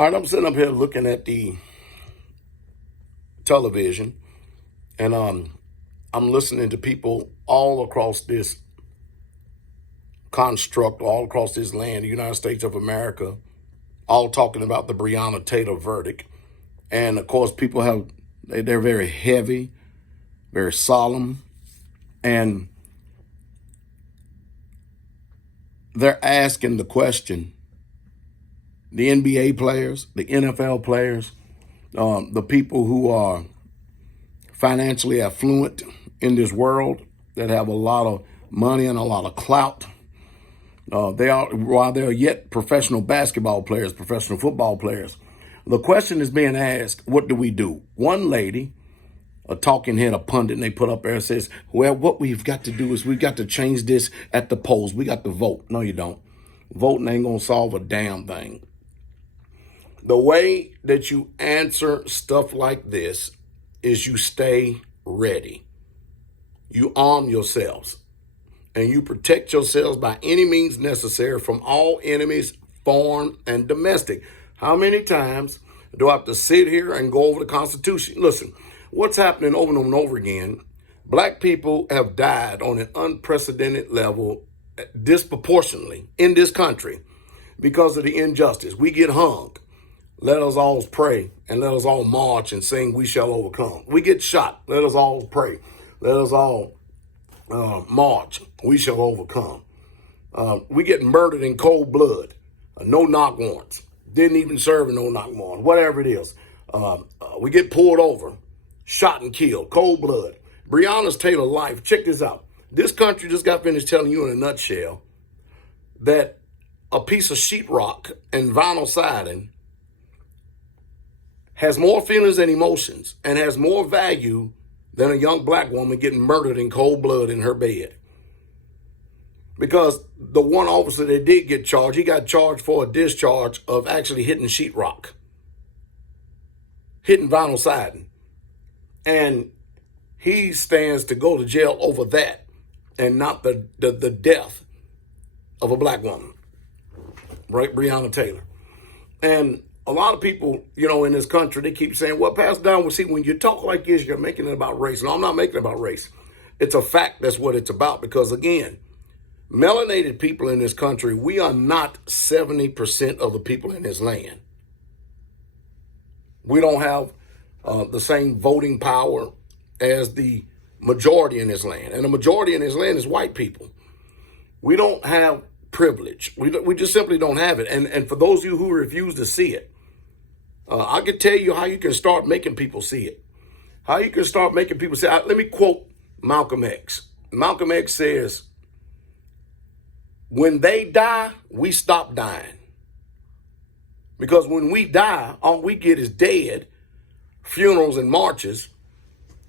All right, I'm sitting up here looking at the television, and I'm listening to people all across this construct, all across this land, the United States of America, all talking about the Breonna Taylor verdict. And of course, people they're very heavy, very solemn, and they're asking the question. The NBA players, the NFL players, the people who are financially affluent in this world that have a lot of money and a lot of clout. While they're yet professional basketball players, professional football players, the question is being asked, what do we do? One lady, a talking head, a pundit, and they put up there says, well, what we've got to do is we've got to change this at the polls. We got to vote. No, you don't. Voting ain't going to solve a damn thing. The way that you answer stuff like this is you stay ready. You arm yourselves and you protect yourselves by any means necessary from all enemies, foreign and domestic. How many times do I have to sit here and go over the Constitution? Listen, what's happening over and over again, black people have died on an unprecedented level disproportionately in this country because of the injustice. We get hung. Let us all pray and let us all march and sing, we shall overcome. We get shot. Let us all pray. Let us all march. We shall overcome. We get murdered in cold blood. No knock warrants. Didn't even serve a no knock warrant. Whatever it is. We get pulled over, shot and killed, cold blood. Breonna Taylor life. Check this out. This country just got finished telling you in a nutshell that a piece of sheetrock and vinyl siding has more feelings and emotions and has more value than a young black woman getting murdered in cold blood in her bed. Because the one officer that did get charged, he got charged for a discharge of actually hitting sheetrock, hitting vinyl siding. And he stands to go to jail over that and not the death of a black woman, right? Breonna Taylor. And a lot of people, in this country, they keep saying, well, Pastor Don, see, when you talk like this, you're making it about race. No, I'm not making it about race. It's a fact. That's what it's about. Because, again, melanated people in this country, we are not 70% of the people in this land. We don't have the same voting power as the majority in this land. And the majority in this land is white people. We don't have privilege. We just simply don't have it. And for those of you who refuse to see it, I can tell you how you can start making people see it. How you can start making people see it. Let me quote Malcolm X. Malcolm X says, when they die, we stop dying. Because when we die, all we get is dead, funerals and marches,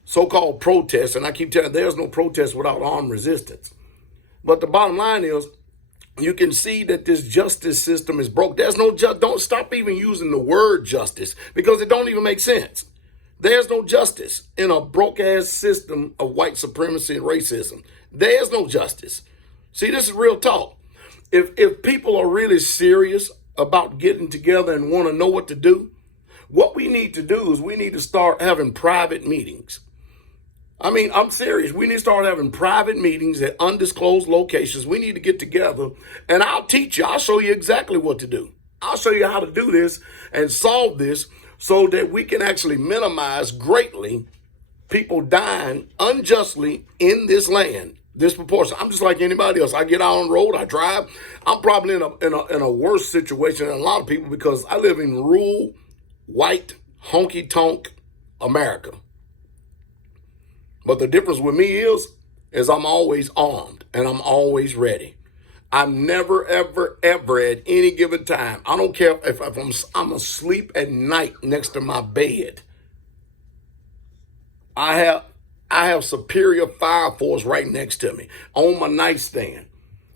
so-called protests. And I keep telling you, there's no protest without armed resistance. But the bottom line is, you can see that this justice system is broke. There's no don't stop even using the word justice because it don't even make sense. There's no justice in a broke-ass system of white supremacy and racism. There's no justice. See, this is real talk. If people are really serious about getting together and want to know what to do, what we need to do is we need to start having private meetings. I mean, I'm serious. We need to start having private meetings at undisclosed locations. We need to get together and I'll teach you. I'll show you exactly what to do. I'll show you how to do this and solve this so that we can actually minimize greatly people dying unjustly in this land. Disproportionate. I'm just like anybody else. I get out on the road, I drive. I'm probably in a worse situation than a lot of people because I live in rural, white, honky-tonk America. But the difference with me is I'm always armed and I'm always ready. I'm never, ever, ever at any given time. I don't care if I'm asleep at night next to my bed. I have superior fire force right next to me on my nightstand,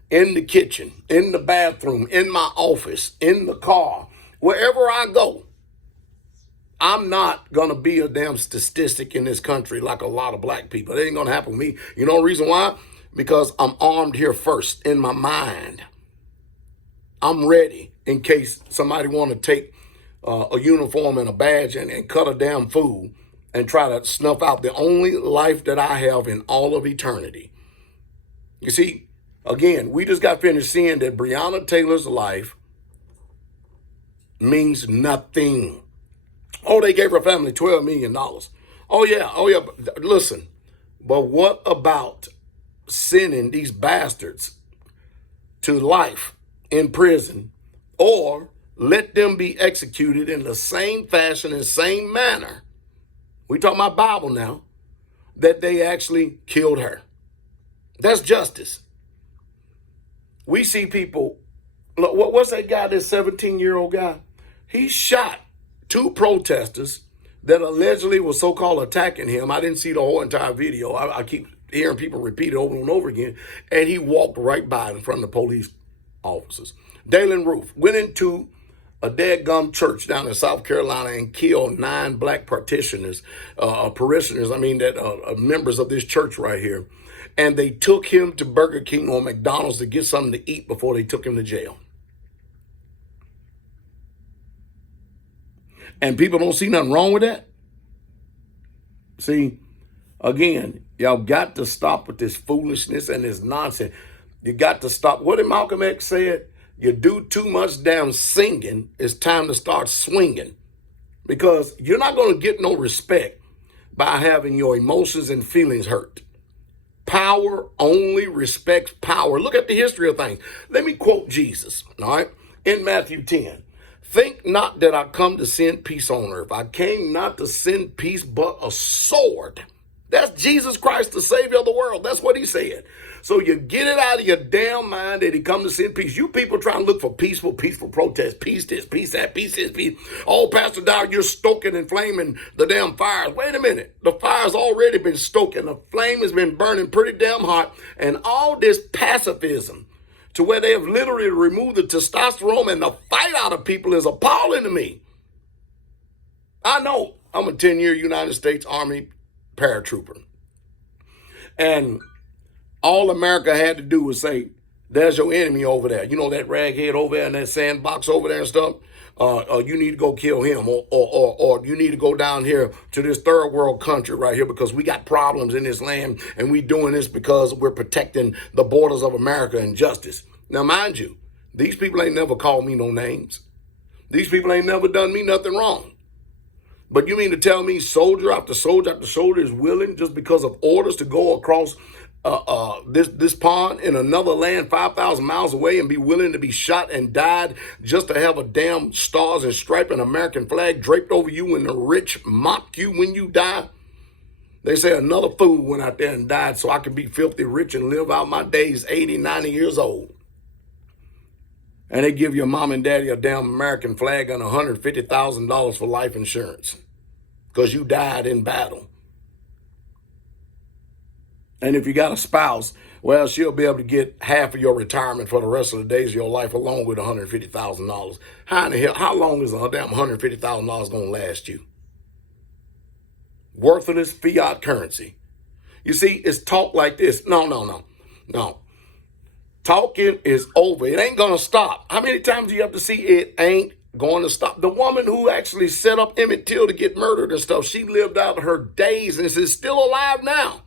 in the kitchen, in the bathroom, in my office, in the car, wherever I go. I'm not going to be a damn statistic in this country like a lot of black people. It ain't going to happen with me. You know the reason why? Because I'm armed here first in my mind. I'm ready in case somebody want to take a uniform and a badge and cut a damn fool and try to snuff out the only life that I have in all of eternity. You see, again, we just got finished seeing that Breonna Taylor's life means nothing. Oh, they gave her family $12 million. Oh, yeah. But listen, but what about sending these bastards to life in prison, or let them be executed in the same fashion and same manner? We talking about Bible now, that they actually killed her. That's justice. We see people, look, what's that guy, this 17-year-old guy? He shot 2 protesters that allegedly were so-called attacking him. I didn't see the whole entire video. I keep hearing people repeat it over and over again. And he walked right by in front of the police officers. Dalen Roof went into a dadgum church down in South Carolina and killed 9 black parishioners, members of this church right here. And they took him to Burger King or McDonald's to get something to eat before they took him to jail. And people don't see nothing wrong with that. See, again, y'all got to stop with this foolishness and this nonsense. You got to stop. What did Malcolm X said? You do too much damn singing, it's time to start swinging. Because you're not going to get no respect by having your emotions and feelings hurt. Power only respects power. Look at the history of things. Let me quote Jesus, all right? In Matthew 10. Think not that I come to send peace on earth. I came not to send peace, but a sword. That's Jesus Christ, the Savior of the world. That's what he said. So you get it out of your damn mind that he come to send peace. You people trying to look for peaceful protest. Peace this, peace that, peace this, peace. Oh, Pastor Dowd, you're stoking and flaming the damn fires. Wait a minute. The fire's already been stoking. The flame has been burning pretty damn hot. And all this pacifism to where they have literally removed the testosterone and the fight out of people is appalling to me. I know I'm a 10-year United States Army paratrooper. And all America had to do was say, there's your enemy over there. You know, that raghead over there in that sandbox over there and stuff. You need to go kill him, or you need to go down here to this third world country right here because we got problems in this land and we doing this because we're protecting the borders of America and justice. Now, mind you, these people ain't never called me no names. These people ain't never done me nothing wrong. But you mean to tell me soldier after soldier after soldier is willing just because of orders to go across this pond in another land 5,000 miles away and be willing to be shot and died just to have a damn stars and stripe and American flag draped over you when the rich mock you when you die? They say another fool went out there and died so I could be filthy rich and live out my days 80, 90 years old. And they give your mom and daddy a damn American flag and $150,000 for life insurance because you died in battle. And if you got a spouse, well, she'll be able to get half of your retirement for the rest of the days of your life along with $150,000. How in the hell, how long is a damn $150,000 going to last you? Worthless fiat currency. You see, it's talk like this. No. Talking is over. It ain't going to stop. How many times do you have to see it ain't going to stop? The woman who actually set up Emmett Till to get murdered and stuff, she lived out her days and is still alive now.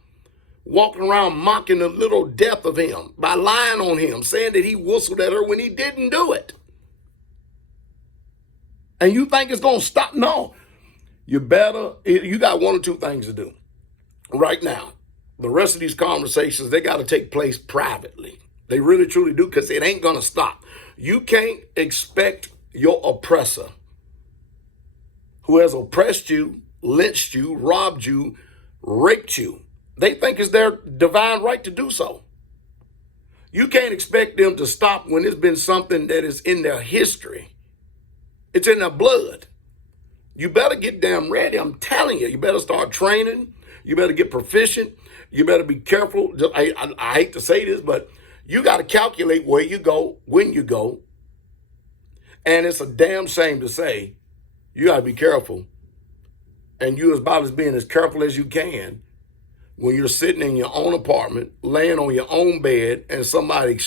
Walking around mocking the little death of him by lying on him, saying that he whistled at her when he didn't do it. And you think it's going to stop? No. You got one or two things to do right now. The rest of these conversations, they got to take place privately. They really, truly do, because it ain't going to stop. You can't expect your oppressor who has oppressed you, lynched you, robbed you, raped you. They think it's their divine right to do so. You can't expect them to stop when it's been something that is in their history. It's in their blood. You better get damn ready. I'm telling you, you better start training. You better get proficient. You better be careful. I hate to say this, but you got to calculate where you go, when you go. And it's a damn shame to say you got to be careful. And you about as being as careful as you can when you're sitting in your own apartment, laying on your own bed, and somebody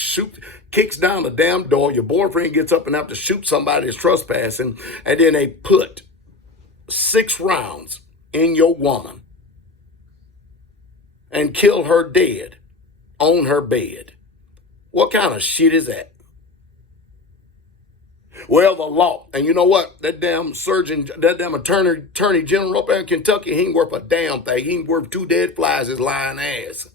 kicks down the damn door, your boyfriend gets up and have to shoot somebody that's trespassing, and then they put 6 rounds in your woman and kill her dead on her bed. What kind of shit is that? Well, the law. And you know what? That damn attorney general up there in Kentucky, he ain't worth a damn thing. He ain't worth 2 dead flies, his lying ass.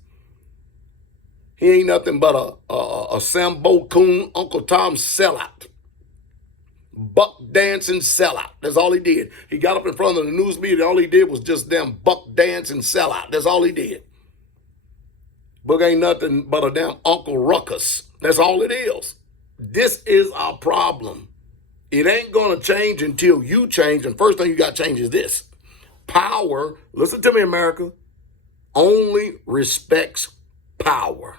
He ain't nothing but a Sambo Coon, Uncle Tom sellout. Buck dancing sellout. That's all he did. He got up in front of the news media. All he did was just damn buck dancing sellout. That's all he did. Book ain't nothing but a damn Uncle Ruckus. That's all it is. This is our problem. It ain't going to change until you change. And first thing you got to change is this. Power, listen to me, America, only respects power.